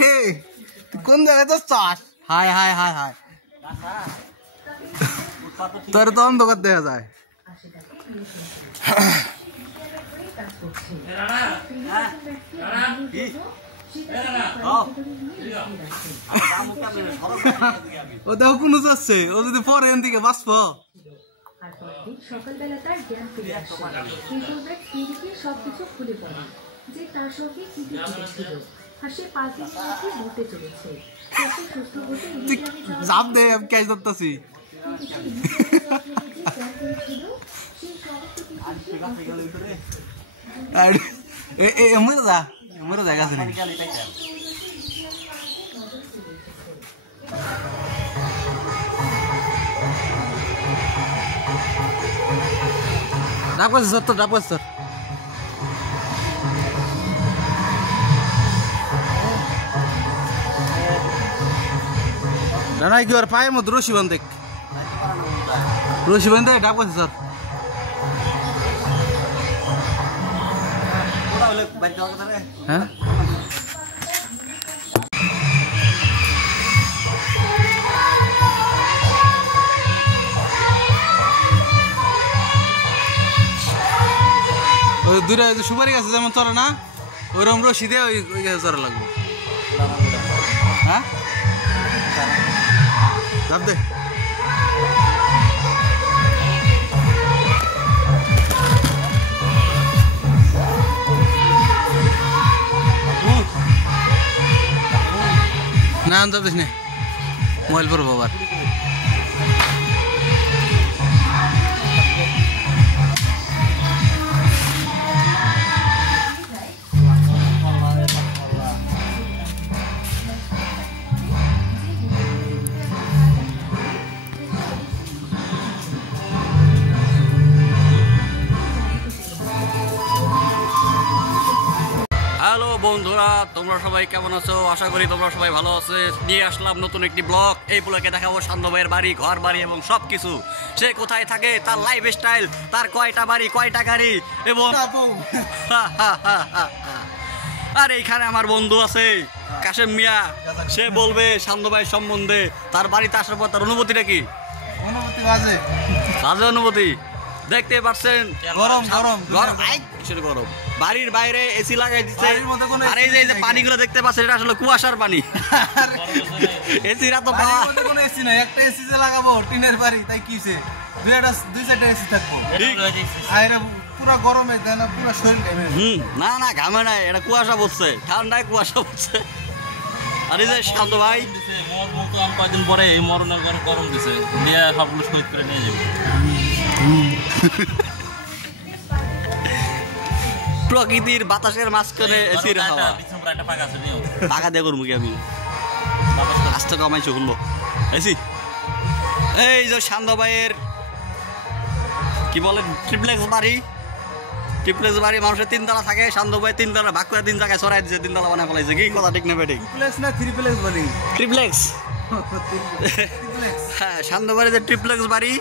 রে কোন জায়গায় তো চাষ হাই হাই হাই হাই তোর তো অন্ধকার দেখা যায় ও দেখো কোন যাচ্ছে ও যদি পরে এন দিকে বাঁচবো সকালবেলা তার জ্ঞান ফিরে আসে কিন্তু তিরিকে সবকিছু খুলে পড়ে যে তার সঙ্গে কি কি ছিল আর সে 5 দিনের মধ্যে মরতে চলেছে সে সুস্থ হতে জাপ দে আমি ক্যাচ ধরতেছি মরে যা গাছে ডাব গাছ স্যার তো ডাব গাছ স্যার না কি আর পায়ের মধ্যে রশি বান্ধে ডাব গাছ স্যার হ্যাঁ দূরে সুপারি গাছে যেমন চলে না ওইরকম রশি দিয়ে ওই গাছে চড়া লাগবে হ্যাঁ চাপ দে না চাপ দিস না মোবাইল পড়বো আবার হ্যালো বন্ধুরা, তোমরা সবাই কেমন আছো? আশা করি তোমরা সবাই ভালো আছো। নিয়ে আসলাম নতুন একটি ব্লগ। এই ব্লগে দেখাবো শান্ত ভাইয়ের বাড়ি, ঘর বাড়ি এবং সবকিছু। সে কোথায় থাকে, তার লাইফ স্টাইল, তার কয়টা বাড়ি, কয়টা গাড়ি এবং আর এইখানে আমার বন্ধু আছে কাশেম মিয়া। সে বলবে শান্ত ভাইয়ের সম্বন্ধে, তার বাড়িতে আসার পর তার অনুভূতিটা কি। বাজে অনুভূতি দেখতে পাচ্ছেন, গরম গরম গরম গরম। বাড়ির বাইরে এসি লাগাই দিচ্ছে, আর এই যে পানিগুলো দেখতে পাচ্ছেন এটা আসলে কুয়াশার পানি। এসি রা তো পাওয়া কোনো এসি নাই, একটা এসি যে লাগাবো টিনের বাড়ি, তাই কিছে দুই চারটা এসি থাকবো। আরে পুরো গরমে দেয় না, পুরো শরীর ঘামে। না না ঘামে না, এটা কুয়াশা পড়ছে, ঠান্ডায় কুয়াশা পড়ছে। আর এই যে শান্ত ভাই কয়েকদিন পরে এই মরণের ঘরে গরম দিছে, নিয়ে সবগুলো শহীদ করে নিয়ে যাবো। প্রকৃতির বাতাসের মাঝখানে এসির হাওয়া, টাকা দিয়ে করবো কি আমি, আস্তে কমাইছো শুনবো এসি। এই যে শান্ত ভাইয়ের কি বলে ট্রিপ্লেক্স বাড়ি, ট্রিপ্লেক্স বাড়ি মানুষের 3 তলা থাকে, শান্ত ভাই 3 তলা ভাগ করে 3 জায়গায় ছড়াই দিচ্ছে, 3 তলা বানায় ফেলাইছে। কি কথা ঠিক না বেঠিক? ট্রিপ্লেক্স না থ্রিপ্লেক্স বাড়ি? ট্রিপ্লেক্স। হ্যাঁ, শান্ত ভাইয়ের যে ট্রিপ্লেক্স বাড়ি,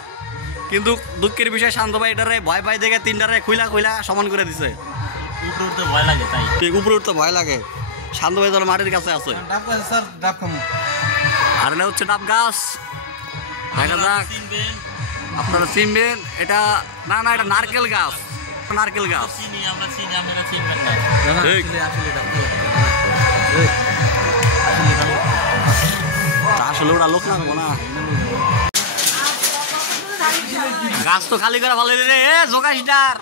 কিন্তু দুঃখের বিষয় শান্ত ভাই এটারে ভয় পাই দেখে 3টারে খুইলা সমান করে দিছে। উপরে উঠতে ভয় লাগে, তাই ঠিক উপরে উঠতে ভয় লাগে। শান্ত ভাই ধরো মাটির কাছে আছে। আর এটা হচ্ছে ডাব গাছ, দেখা যাক আপনারা চিনবেন। এটা না না, এটা নারকেল গাছ, নারকেল গাছ। আসলে ওরা লোক না না, গাছ তো খালি করে ভালো রে জোকাশ ডার।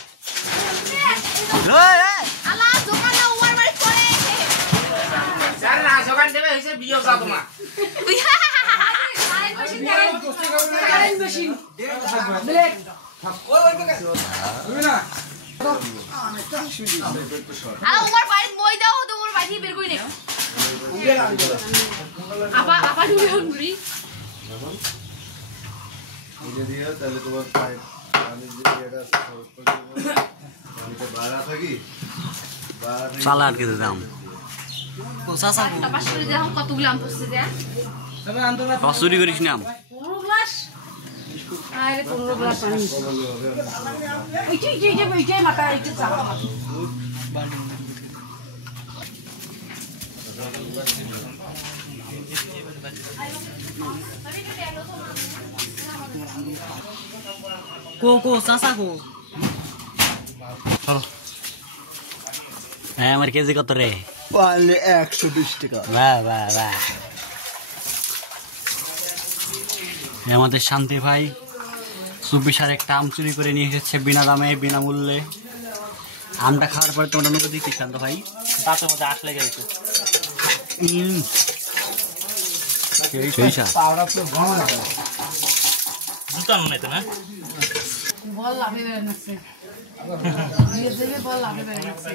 তাহলে তোমার চালা আটকে দাম চুরি করিস না। হ্যাঁ আমার কেজি কত রে? 120 টাকা। বাহ বাহ বাহ। আমাদের শান্তি ভাই 24 আর একটা আম চুরি করে নিয়ে এসেছে বিনা দামে বিনামূল্যে। আমটা খাওয়ার পরে তোমরা নদী কি শান্ত ভাই দাঁতের মধ্যে আশ লেগে গেছে। জুতা মনে তো না বল লাভে বেড়াচ্ছে বল লাভে বেড়াচ্ছে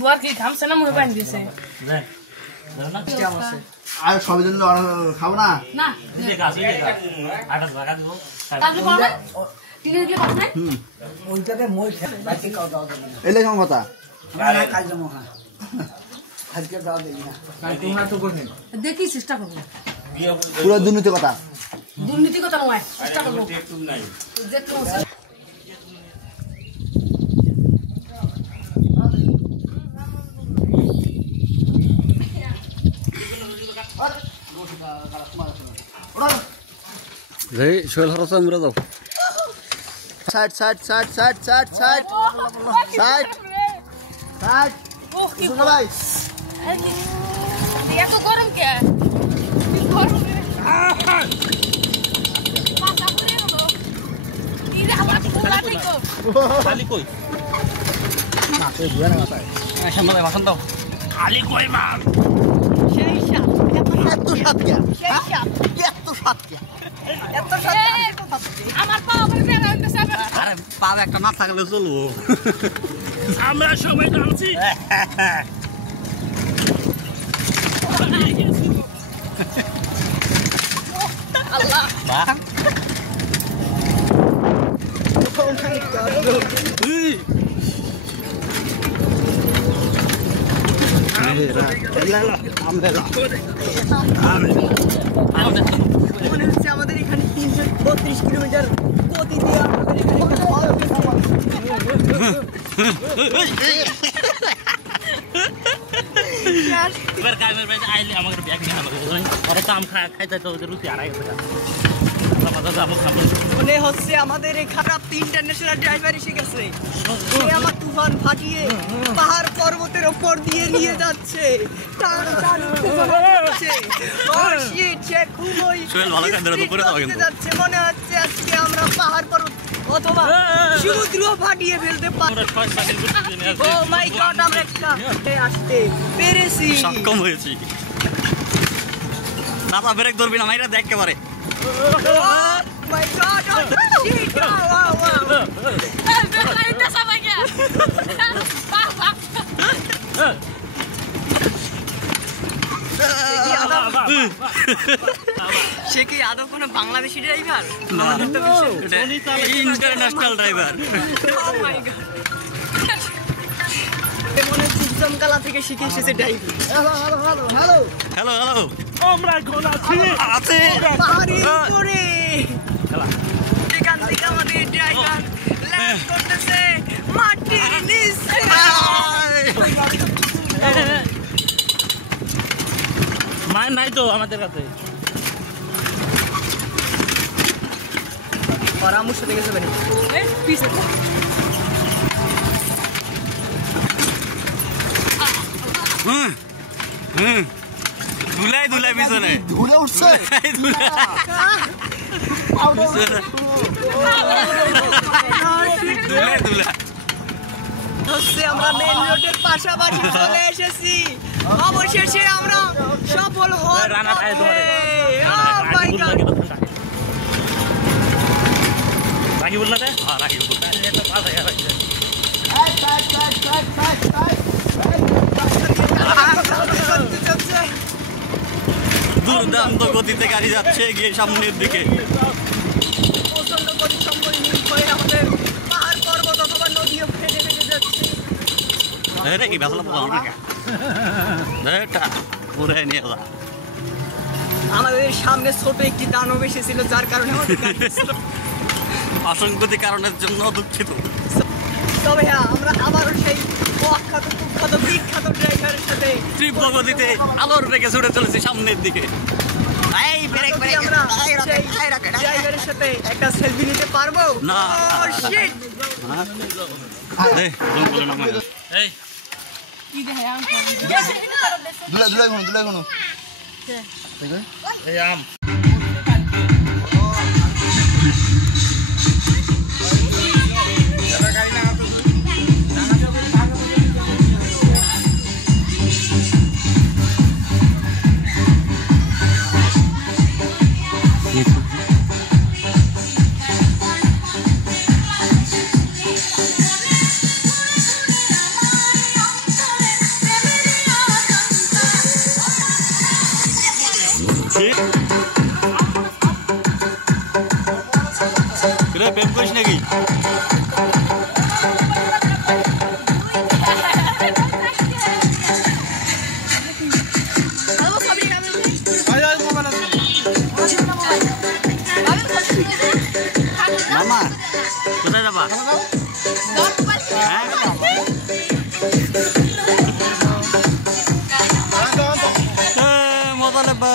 বুয়ার কি ঘামছে না মুড়ে বান্ধ দিয়েছে আর সবের জন্য খাবো না। না আটা ভাগা দিব তাহলে বল তিন দিকে কথা ওইটাকে মই বাকি কাও দাও দেবে না এলে কেমন কথা? না কাজ জমা হয় আজকে দাও দেবে না কাল তোমরা তো করবে দেখি চেষ্টা করব পুরো দুর্নীতি কথা। দুর্নীতি কথা নয় চেষ্টা করব যে তো সোহেল হরসা আমরা যাও। Side side side side side side side side. ওহ কি শুনো ভাই, এত গরম কে গরম পাশা করে হলো ইরে আমার পোলা দেখো খালি কই মাছে বুয়া না মাথায়। শ্যামলা ভাই ভাষণ দাও। খালি কই মা সেই সাপ এত সাত কে? সেই সাপ এত সাত কে? এত সাপ আমার পা উপরে ফেলা হইতেছে আবার আরে পাবে একটা না থাকলে চলবো। আমরা সবাই জানছি আল্লাহ মনে হচ্ছে আমাদের এখানে 332 কিলোমিটার গতি দিয়ে আমাদের এখানে একটা ফল এবার কামের ভাই আইলে আমাকে ব্যাগ নিয়ে আমাকে আর কাম খাইতে তো ওদের রুটি আড়াই গেছে মনে হচ্ছে আমাদের এখানে ইন্টারন্যাশনাল ড্রাইভার এসে গেছে। সে আমার তুফান ফাটিয়ে পাহাড় পর্বতের ওপর দিয়ে নিয়ে যাচ্ছে। টান টান উত্তেজনা হচ্ছে। Oh shit, সে খুবই সোহেল ভালো কাজ ধরে উপরে দাও কিন্তু। যাচ্ছে মনে হচ্ছে আজকে আমরা পাহাড় পর্বত অথবা সমুদ্র ফাটিয়ে ফেলতে পারি। ও মাই গড, আমরা একটা আসতে পেরেছি। সক্ষম হয়েছি। দাদা ব্রেক ধরবি না মাইরা দেখতে পারে। Oh my god, oh shit, wow, wow. বেলাইতে সবাইকে বাবা সে কি আদৌ কোনো Bangladeshi driver? International driver. Oh my god. মনে হচ্ছে জমকালা থেকে শিখে এসেছে ড্রাইভিং। হ্যালো হ্যালো আমরা এখন আছি আছে পাহাড়ের উপরে এখান থেকে আমাদের ড্রাইভার ল্যান্ড করতেছে মাটির নিচে। মায়ের নাই তো আমাদের কাছে পরামর্শ দেখেছে বেনি পিছে ধুলাই ধুলাই পিছনে ঘুরে উঠছে। ধুলাই ধুলাই হচ্ছে আমরা মেইন রোডের পাশাপাশি চলে এসেছি। অবশেষে আমরা সফল হওয়ার রানা খায় তোমাদের Oh my God. রাখি বললা রে রাখি এটা পাস হয়ে গেল দুর্দান্ত গতিতে গাড়ি যাচ্ছে গিয়ে সামনের দিকে। প্রচন্ড গতি সম্পন্ন করে আমাদের পাহাড় পর্বত অথবা নদীও ফেটে ফেটে যাচ্ছে। এটা কি বেসলা পোকা অনেক এটা পুরে নিয়ে যা। আমাদের সামনে ছোট একটি দানব এসেছিল যার কারণে আমাদের গাড়ি slow। অসংগতি কারণের জন্য দুঃখিত। তবে হ্যাঁ, আমরা আবারও সেই অখ্যাত কুখ্যাত বিখ্যাত ড্রাইভারের সাথে তীব্র গতিতে আলোর বেগে ছুটে চলেছি সামনের দিকে। এই ব্রেক ব্রেক আমরা ড্রাইভারের সাথে একটা সেলফি নিতে পারবো? না। Oh, shit! এই জঙ্গলে নামা। এই দুলাই কোনো এই আম কিরে প্রেম করিস নাকি? মামা কোথায় যাবা? হ্যাঁ মজা নেবা।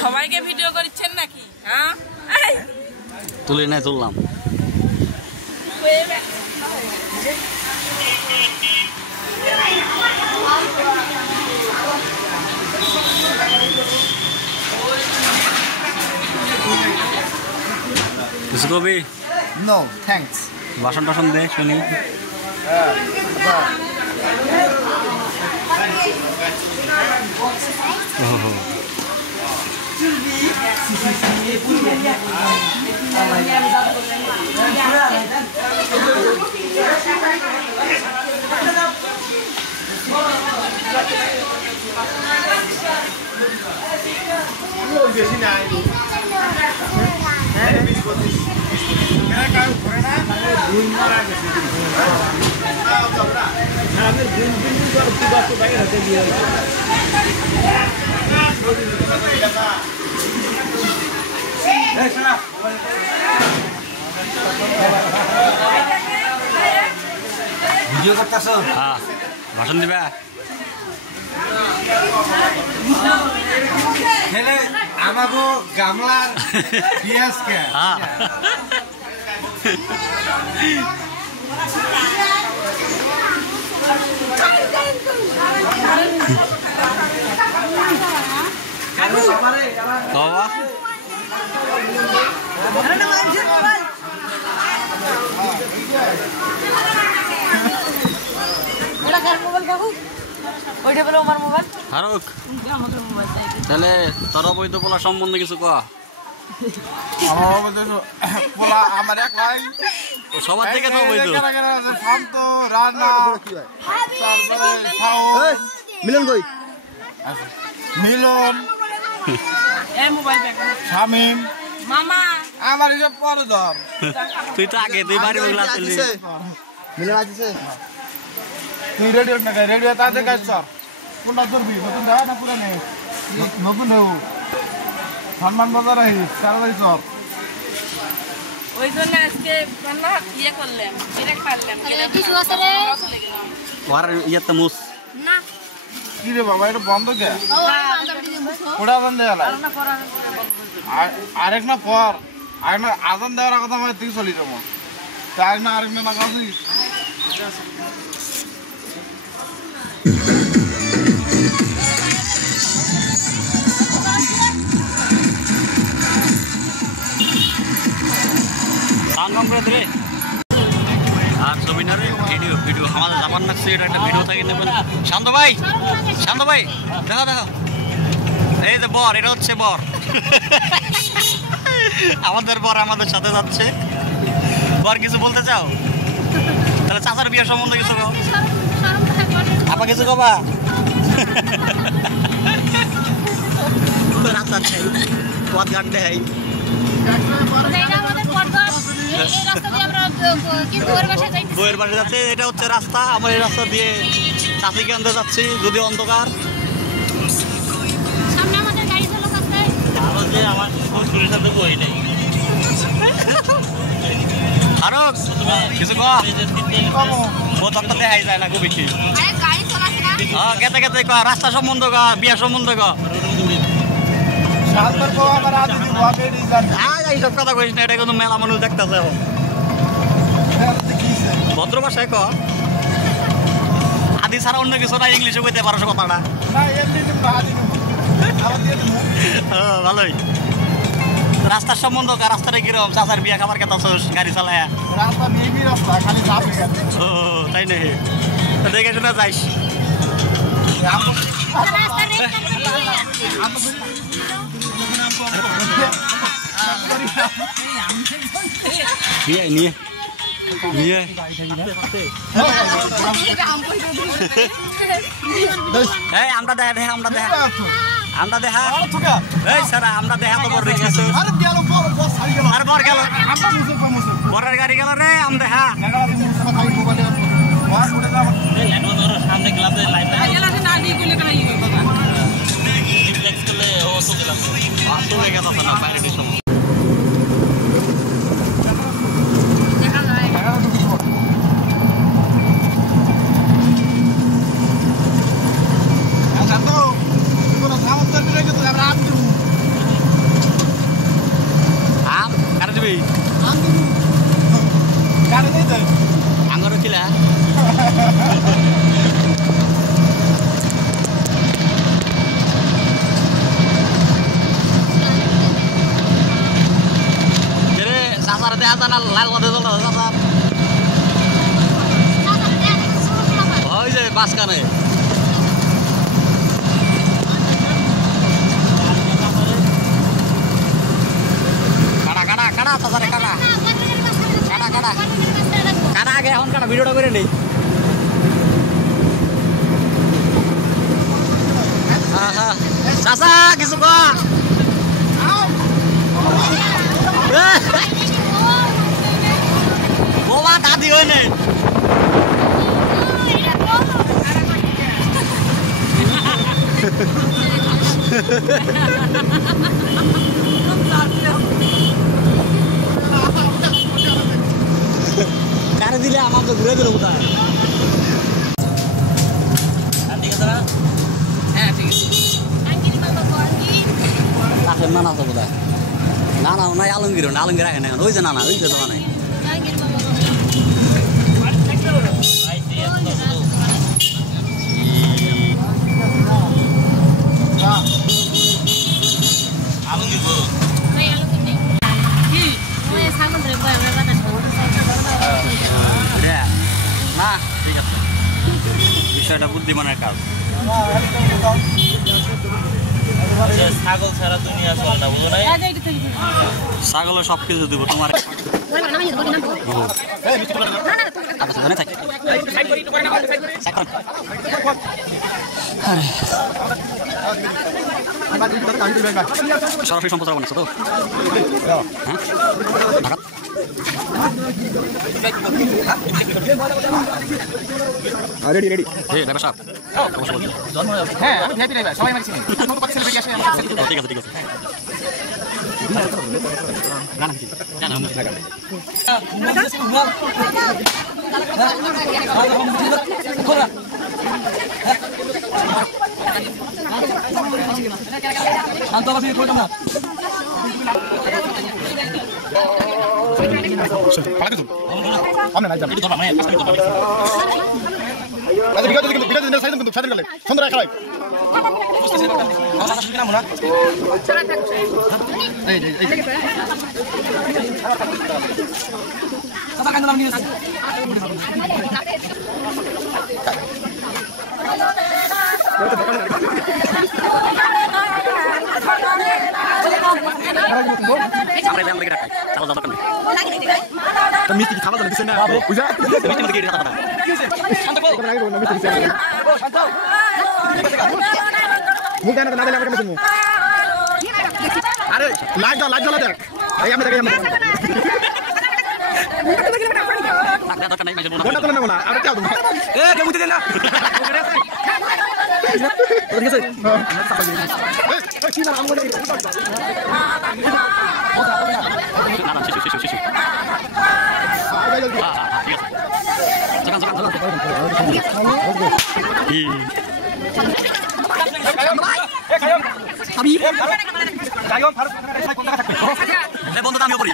সবাইকে ভিডিও করছেন নাকি? হ্যাঁ তুলে নাই তুললাম। কিছু কবি? No thanks. বাসন টাসন দে শুনি। বেশি নাই ভিডিও করতেছ? হ্যাঁ ভাষণ দিবা? খেলে আমাকে গামলা পিয়াজ কে হ্যাঁ বাবা ফারুক তাহলে তোর অবৈধ পোলা সম্বন্ধে কিছু কয়া। আমার এক ভাই সবার থেকে তো অবৈধ। শান্ত রান্না তারপরে মিলন কই? মিলন শামিম মামা আমার এসব পরে ধর তুই তো আগে তুই বাড়ি ওগুলা চললি। মিলন আছে? তুই রেডিও না রেডিও তাদের কাজ সব কোনটা ধরবি নতুন দেওয়া না পুরো নেই নতুন নেব সম্মান বাজার রাখি সারাই সব ওই জন্য আজকে রান্না ইয়ে করলাম এটা খাইলাম ওর ইয়েতে মুস না কি রে বাবা এটা বন্ধ কে ওটা আজান দেওয়া আরেক না পর আরেক না আজান দেওয়ার কথা আমার থেকে চলি যাবো তাই না আরেক না কাজই সাংগম করে দে আর ছবি না রে ভিডিও ভিডিও আমাদের জামান লাগছে এটা একটা ভিডিও থাকে নেবেন। শান্ত ভাই দেখা দেখা এই যে বর, এটা হচ্ছে বর। আমাদের বর আমাদের সাথে যাচ্ছে। বর কিছু বলতে চাও? তাহলে চাচার বিয়ের সম্বন্ধে কিছু কও। আপা কিছু কবা? রাস্তা চাই, পথ ঘাট দেয়। বইয়ের বাড়ি যাচ্ছে, এটা হচ্ছে রাস্তা। আমরা এই রাস্তা দিয়ে চাষিকে আনতে যাচ্ছি, যদি অন্ধকার। আমার শরীর সাথে বই নেই। আরো কিছু কম দেখাই যায় না খুবই ঠিক। কেতে কেতে ক রাস্তা সম্বন্ধ ক, বিয়ার সম্বন্ধ ক। এইসব কথা কইস না, এটা কিন্তু মেলা মানুষ দেখতেছে। ভদ্র ভাষায় ক। আদি ছাড়া অন্য কিছু না, ইংলিশে কইতে পারো কথাটা। ভালোই। রাস্তার সম্বন্ধ কা, রাস্তাটা কিরকম? চাচার বিয়া খাবার কেতাছস গাড়ি চালায়? রাস্তা মিমি রাস্তা, খালি চাপ হয়ে গেছে। ও তাই নাকি? দেখে শোনা যাইস। নিয়ে নিয়ে নিয়ে এই আমরা দেখা দেখা আমরা দেখা আমরা দেখা এই স্যার আমরা দেখা তো বড় রিক্স আছে। আরে গেল বস হারি গেল। আর বড় গেল, আমরা মুসল পামুসল বড়ের গাড়ি গেল রে। আম দেখা সামনে গ্লাসে লাইট রিফ্লেক্স করলে ও তো গেলাম আসলে গেল না বাইরে দিছো। আঙ্গুর কিলা চাচার দেখা যায় না, লাল কথা চল চাচার ওই যে বাসখানে কাটা কাটা কাটা চাচারে কাটা কাটা কাটা কাটা আগে এখন কাটা ভিডিওটা করে নেই। চাচা কিছু ক বাবা দাদি হয় নাই কারে দিলে আমার তো ঘুরে দিল কোথায়। ঠিক আছে না? হ্যাঁ ঠিক আছে। না না তো কোথায় না না নাই আলমগীর না, আলমগীর আগে না ওই যে না না ওই যে দোকানে না ঠিক আছে। বিষয়টা বুদ্ধিমানের কাজ। ছাগল ছাড়া দুনিয়া চলে না, বুঝো নাই? ছাগলের সব কিছু দিব তোমার। সরাসরি সম্পদ বানাচ্ছ তো? রেডি রেডি ড্রাইভার সাহেব অবশ্যই বলছি। হ্যাঁ আমি ভিআইপি ড্রাইভার, সবাই আমার চিনি। কত কত সেলিব্রিটি আসে আমার কাছে। ঠিক আছে ঠিক আছে। আমরা না যাবো। আচ্ছা ভিডিও কিন্তু ভিডিও দিন সাইড কিন্তু সাইড গেলে সুন্দর খেলাই। আমরা শুরু করলাম না। এই এই বাবা কান্দ নাম নিয়েছে। লেগে রাখাই চাল যাওয়ার কারণে তা মিষ্টি খাবার জন্য দিছেন না বুঝা মিষ্টি মধ্যে গিয়ে কথা না মুখ দেন না দিলে আমাকে মেশিন আরে লাইট জ্বালা দেখ এই আমি দেখি আমরা দরকার নাই মেজর বন্ধ করে নেব না আরে কেউ এ কেউ মুতে দেন না ঠিক আছে এই কি না আমগো বন্ধু তো আমিও পড়ি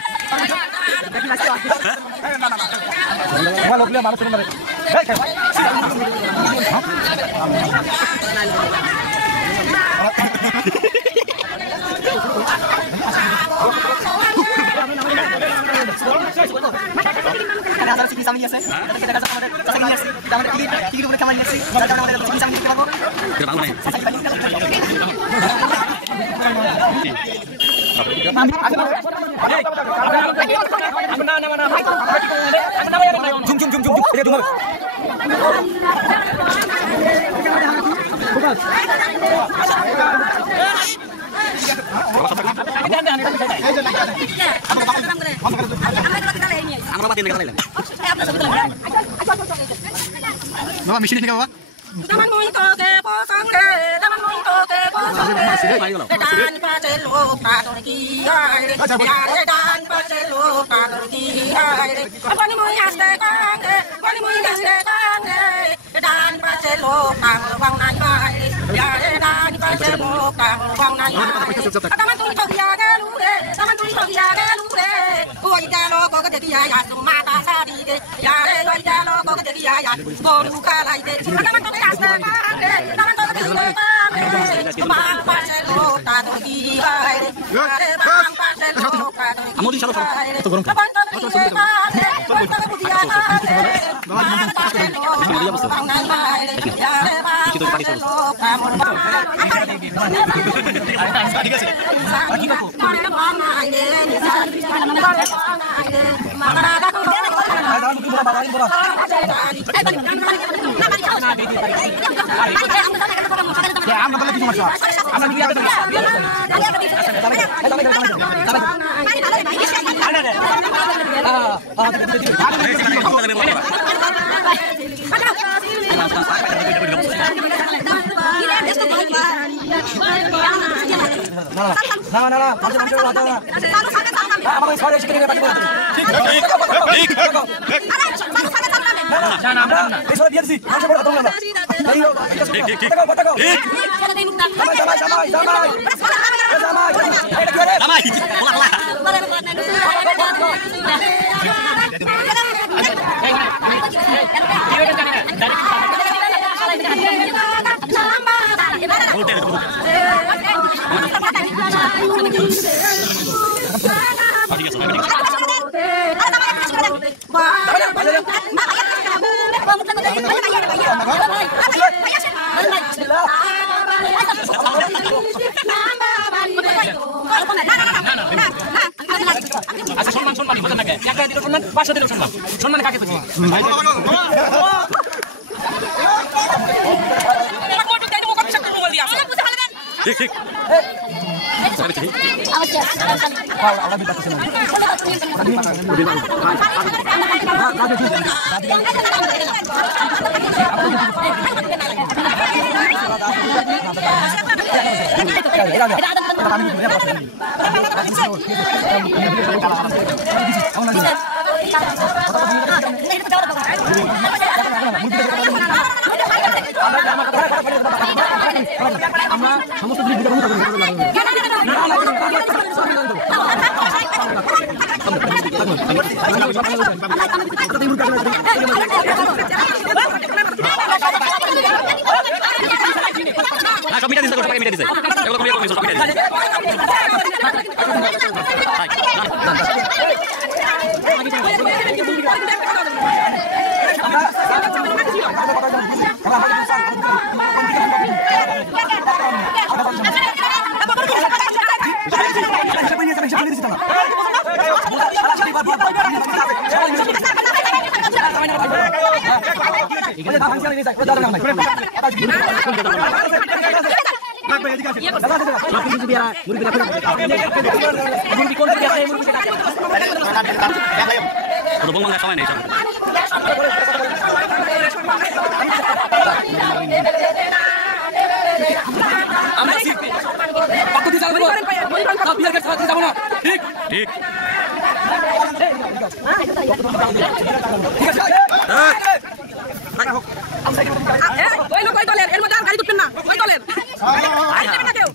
আমরা বাতিল দেখা লাইলাম বাবা মেশিন থেকে বাবা Taman muy toque posangre, taman muy toque posangre. Dan pacelo padorki aire, dan pacelo padorki aire. Pani muy aste kange, pani muy aste kange. Dan pacelo pang nai aire, dan pacelo pang nai aire. Taman tui toki age lure, taman tui toki age lure. Oi dalo ko ke dia ya sumata sadike, ya oi dalo ko ke dia ya boru kalaite. Taman tui aste kange, taman tui kange. Bang pacelo padorki aire, bang pacelo padorki aire. Taman tui kange, taman tui dia aire. Bang pacelo pang nai aire, bang pacelo pang সম্মান কাকে ঠিক ঠিক আমরা সমস্ত দিক ঠিক ওই লোক ওই দলের এর মধ্যে আর গাড়ি তুলবেন না ওই দলের গাড়ি দেবেন না কেউ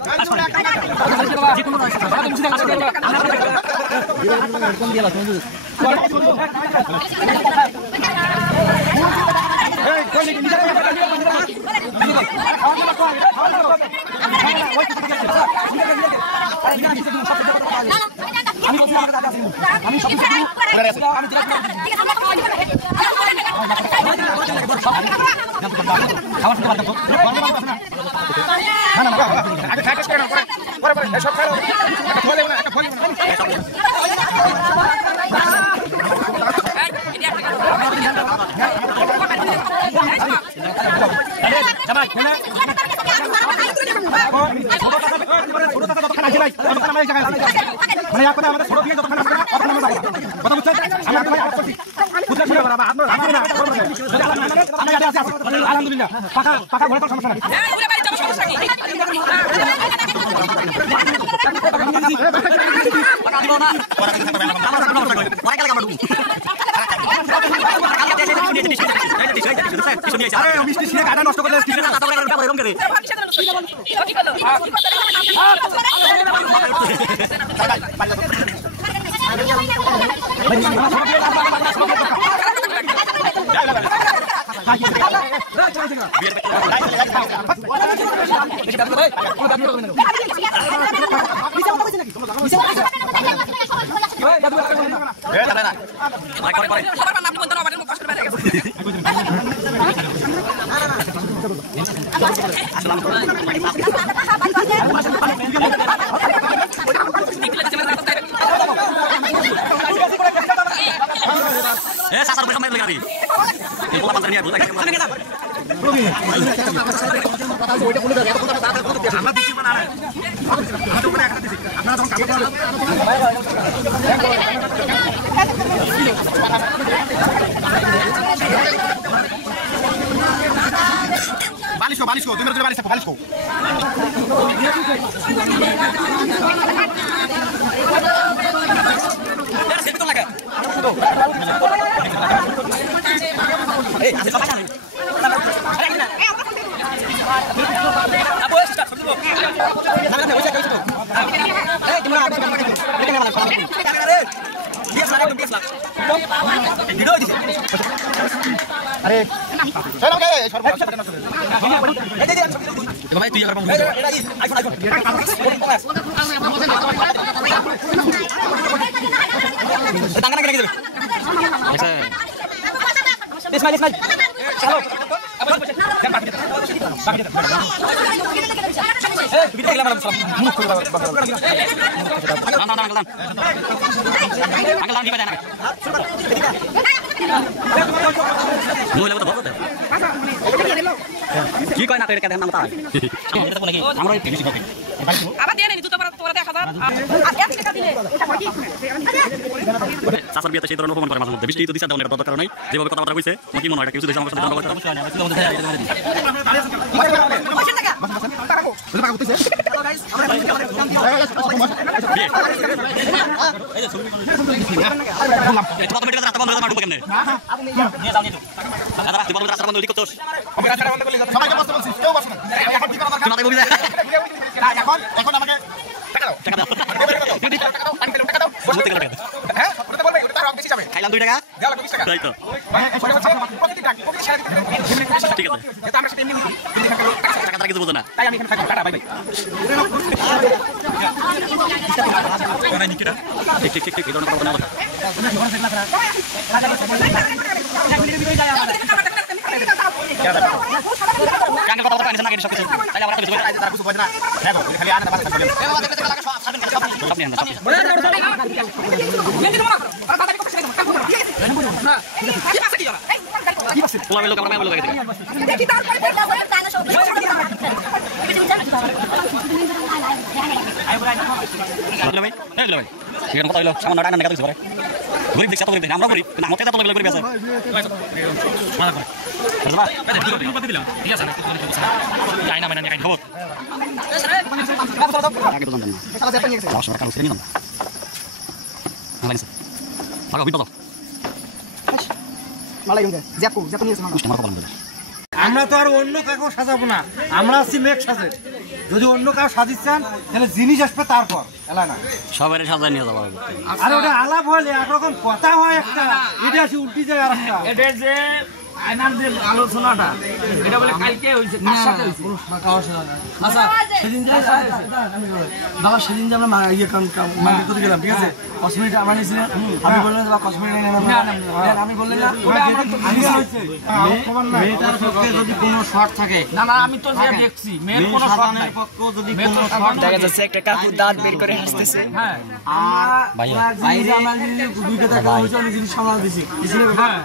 আলহামদুলিল্লাহ পাকা ঘরে সমস্যা নাই নষ্ট করলে बालिश को तुम्हें बालिश को बालिश को यार सेट तो लगा तो ए आसे सब अच्छा अब वो स्टार्ट समझो ना ना वैसे कहिस तो ए तुम्हारा लेकिन वाला क्या कर रे 20 लाख 20 लाख वीडियो दिसे अरे चलो के সর্বোচ্চ এই দে দে ভাই তুই আর পাবো আইফোন টাকা না কেটে দেবে আচ্ছা স্মাইল স্মাইল চলো এই বিটা গেলাম মুখ খুলে আঙ্কেল আঙ্কেল দিবা না নইলে তো বলতে কি কয় না কই কেন নাম তা আমরা বেশি হবে আবার দেন দুটো তোরা দেখা যাবে আর 1 টাকা দিলে এটা কি চাচার বিয়েতে সেই ধরনের অপমান করে মাঝে মধ্যে বৃষ্টি তো দিশা দেওয়ার দরকার নাই যেভাবে কথাবার্তা কইছে আমার কি মনে হয় এটা কিছু দেশে আমার সাথে কথা সমস্যা নাই খাইলাম 2 টাকা তাই তো ঠিক আছে টাকা টাকা কিছু বোঝো না তাই আমি এখানে থাকি টাটা বাই বাই কোনা নিকিরা ঠিক ঠিক ঠিক এই ধরনের কথা না কাঙ্গে কথা বলতে পারিস না কেন সব কিছু তাই আমরা কিছু বলতে তার কিছু বোঝে না দেখো খালি আনা বাস করে আপনি আনা সব পোলা বেলো কামড়া বেলো দেখে দেখি তারপরে ফেলটা করে দানা সব ভাই এখানে কথা হইলো সামান্য টাকা না কিছু করে গরিব দেখছ তো গরিব আমরা গরিব না আমাকে তো গরিব আছে মানা করে বুঝবা কথা দিলাম ঠিক আছে যাই না মানে খাই খাবো আগে তো জানতাম না শালা যা পানি গেছে আমার কাছে নিলাম না লাগছে আগা বিপদ মালাই গঙ্গা জ্যাকু নিয়েছে আমার কথা বলুন আমরা তো আর অন্য কাউকে সাজাবো না, আমরা আছি মেঘ সাজে। যদি অন্য কাউ সাজিচ্ছেন তাহলে জিনিস আসবে তারপর এলা না সবারই সাজায় নিয়ে যাবো আর ওটা আলাপ হলে একরকম কথা হয় একটা, এটা আসি উল্টি যায় আর একটা। এটা যে আয়নার যে আলোচনাটা এটা বলে কালকে হইছে কার সাথে হইছে আচ্ছা সেদিন যে বাবা সেদিন যে আমরা ইয়ে মার্কেট করতে গেলাম, ঠিক আছে, কসমেটিক আমার নিয়েছিল, আমি বললাম বা কসমেটিক নিয়ে না আমি বললাম না ওটা আমার তো আনিস হইছে মেয়েটার পক্ষে যদি কোনো শর্ট থাকে না না আমি তো যা দেখছি মেয়ের কোনো শর্ট নাই পক্ষে যদি কোনো শর্ট দেখা যাচ্ছে একটা কাকু দাঁত বের করে হাসতেছে। হ্যাঁ আর বাইরে আমার দুইটা টাকা হইছে অনেক জিনিস সামলা দিছি হ্যাঁ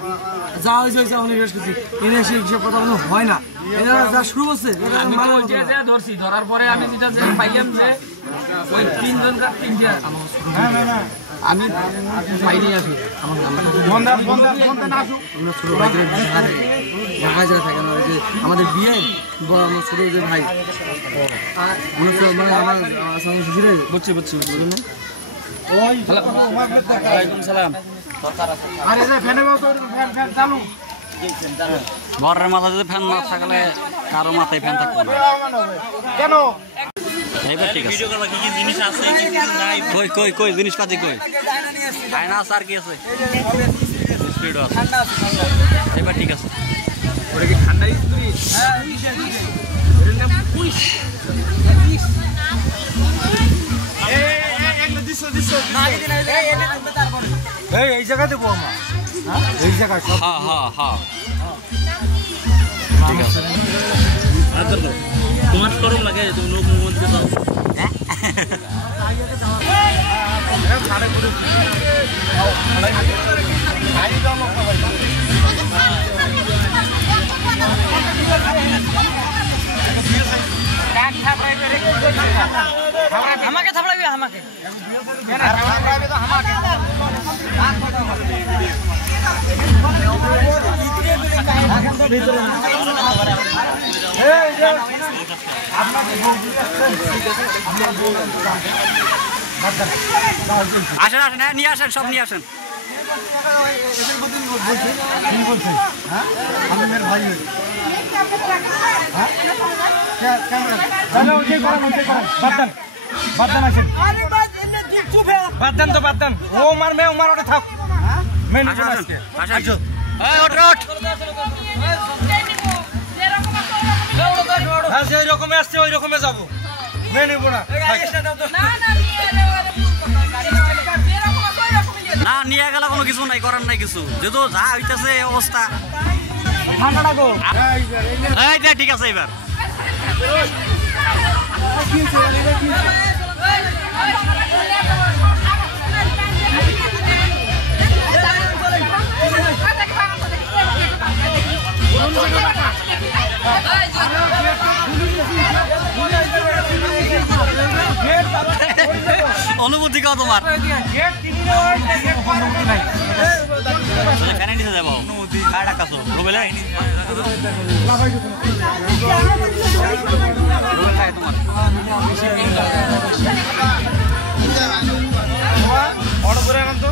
যা হয়েছে অনেক রেস্ট করছি এনে সে কথা কোনো হয় না, এটা যা শুরু করছে আমি তো ওই যে ধরছি ধরার পরে আমি যেটা যে পাইলাম যে ওই তিনজনকার তিনটা না না আমি পাইনি আসি আমার বন্ধা না আসু আমরা ছোট ভাইদের ঢাকায় যারা থাকে না যে আমাদের বিয়ে আমার ছোট যে ভাই আর মানে আমার শ্বশুরে বুঝছি বুঝলেন না ওই ওয়ালাইকুম সালাম আরে রে ফ্যানে ফ্যান চালু ঘরের মাথায় যদি ফ্যান না থাকলে কারো মাথায় ফ্যান থাকবে না কেন এইবার ঠিক আছে ভিডিও করবা কি কি জিনিস আছে কি কি নাই কই জিনিসপাতি কই আয়না আছে আর কি আছে স্পিডও আছে এবার ঠিক আছে ওটা কি ঠান্ডা স্ত্রী হ্যাঁ এর নাম পুলিশ এই জায়গাতে দেবো আমরা, এই জায়গায় সব হ্যাঁ ঠিক আছে তোমার শরম লাগে তুমি লোক মুখ দিয়ে দাও আমাকে থাপড়াবি আমাকে আসেন নিয়ে আসেন সব নিয়ে আসেন কি বলছেন? হ্যাঁ আমি মেয়ের ভাই হই। হ্যাঁ তাহলে ওইটাই করেন বাদ দেন আসেন বাদ দেন ও মার মেয়ে মার ওটা থাক মেয়ে নিব না আজকে আসেন এই ওঠ হ্যাঁ যে রকমে আসছে ওই রকমে যাবো, মেয়ে নিব না না নিয়ে গেলে কোনো কিছু নাই করার নাই কিছু যেহেতু যা হইতেছে এই অবস্থা ঠান্ডাটা গো এই ঠিক আছে এবার অনুভূতি কাও তোমার ফ্যানে নিচে যাবো কার টাকা তো রুবেলা তোমার অর্ডার করে আনেন তো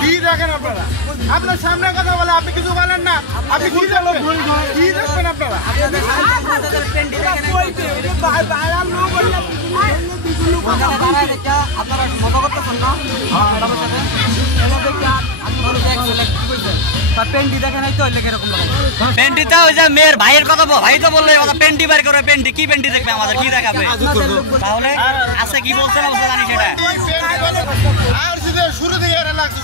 কি দেখেন আপনারা? আপনার সামনে কথা বলে আপনি কিছু বলেন না, আপনি কি দেখবেন আপনারা? আপনারা মজা করতেছেন না পেন্টি দেখে নাই তো ওই লেগে এরকম পেন্টিতে ওই যে মেয়ের ভাইয়ের কথা ভাই তো বললে কথা পেন্টি বার করে পেন্টি কি পেন্টি দেখবে আমাদের কি দেখাবে তাহলে আছে কি বলছে না বলছে জানি সেটা আর যদি শুরু থেকে এরা লাগছে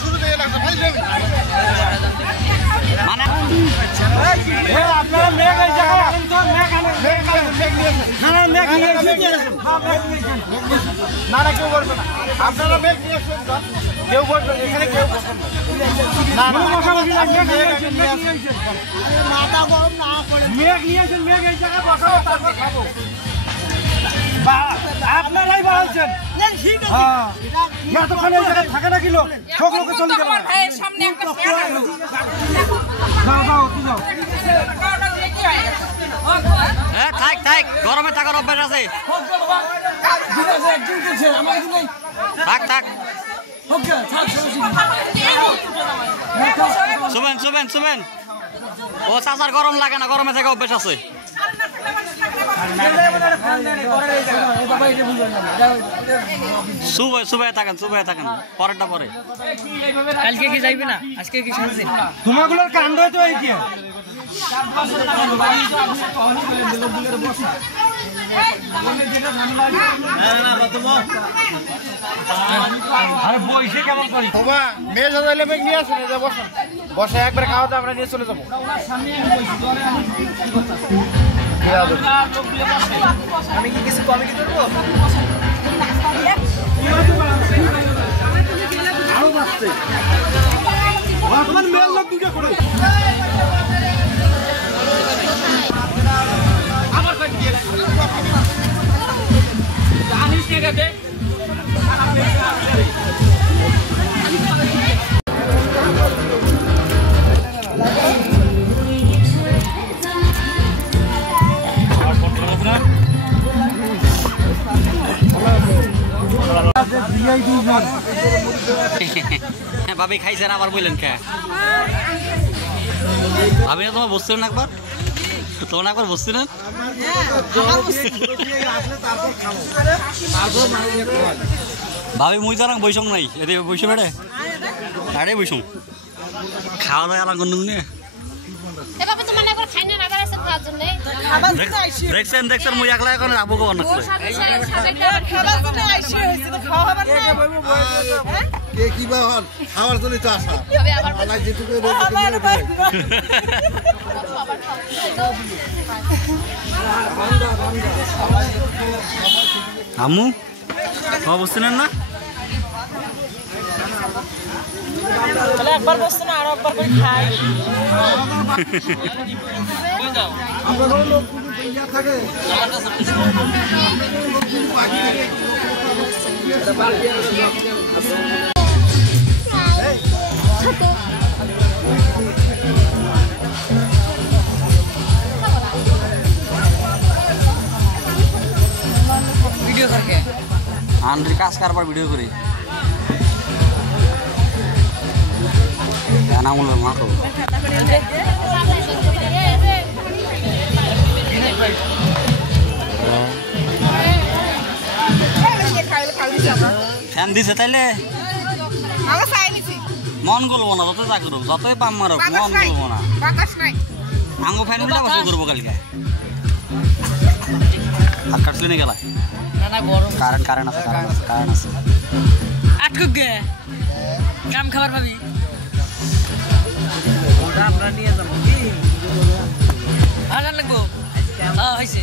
মানে আপনারা মেঘ এই জায়গায় আনেন তো মেঘ নিয়ে না না কেউ করবে না আপনারা মেঘ নিয়ে আসুন তো কেউ করবে এখানে কেউ না না মাথা গরম না করে মেঘ নিয়ে আসুন মেঘ এই জায়গায় বসাবো তারপর খাবো আপনারাই বলছেন ঠিক আছে হ্যাঁ এতক্ষণ এই জায়গায় থাকে না কিলো সব লোকে চলে গেল সামনে একটা হ্যাঁ থাক গরমে থাকার অভ্যাস আছে থাক শুভেন ও চাচার গরম লাগে না গরমে থাকা অভ্যাস আছে শুভে থাকেন পরেরটা পরে কালকে কি যাইবে না আজকে কি শান্তি তোমাগুলোর কাণ্ড তো এই কি আরে বইসে কেমন করি বাবা মেয়ে সাজাইলে মেঘ নিয়ে আসুন বসে একবার খাওয়া দাওয়া আমরা নিয়ে চলে যাবো আমি কি কিছু কমেডি করবো তোমার মেয়ের লোক দুটো করে ভাবি খাইছেন আবার বললেন কে ভাবি না তোমার বসছিলেন একবার তোমার একবার বসছিলেন ভাবি মুই জানাং বৈষম নাই এতে বৈষম এড়ে আরে বৈষম খাওয়া দাওয়া আলাদা করুন নিয়ে দেখছেন মুই একলা এখন আবু কবার নাকছে কে কি বা হল খাওয়ার জন্য তো আসা আল্লাহ যেটুকু আম্মু খাওয়া বসছিলেন না তাহলে একবার বসতে না আর একবার করে খাই ভিডিও থাকে আন্দ্রি কাজ কারবার ভিডিও করি নামুল মাথো ফ্যান দিছে তাইলে মন গলবো না যত যা করুক যতই পাম মারুক মন গলবো না আঙ্গো ফ্যান গুলা বসে করবো কালকে আর কাটলি নি গেলা কারেন্ট আছে আটকুক গে কাম খাবার পাবি আমরা নিয়ে যাবো কি হাজার লাগবো হয়েছে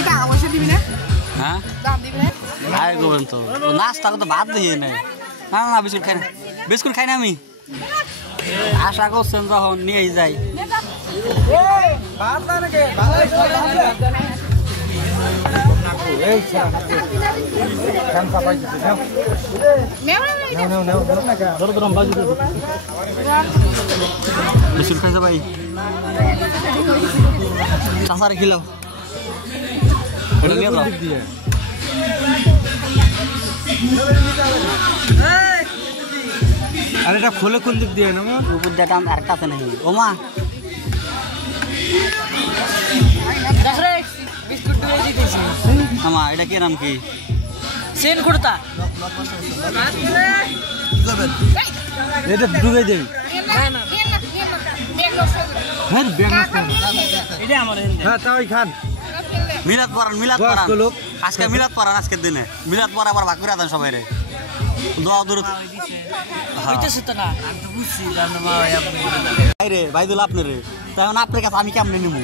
টাকা পয়সা দিবি না হ্যাঁ দাম দিবি না আয় গোবেন তো নাস্তা তো বাদ দিয়ে নাই না বিস্কুট খাই না আমি আশা করছেন যখন নিয়েই যাই বিস্কুট খাইছো ভাই চাষারে খিলো নিয়ে যাও আর এটা খোলে কোন দিক দিয়ে না উপর দিয়ে টান আর কাছে নাই ও মা বিস্কুট দিয়ে দিতেছি আমা এটা কি নাম কি সেন কুর্তা এটা ঢুকে দেই হ্যাঁ ব্যাগ এটা আমার হ্যাঁ তাই খান মিলাদ পড়ান আজকে মিলাদ পড়ান আজকের দিনে মিলাদ পড়া আবার ভাগ করে দেন সবাই রে দোয়া দূর হইতেছে তো না আমি তো বুঝছি জানো মা ভাই রে ভাই দিল আপনি রে তাই আপনার কাছে আমি কেমনে নেবো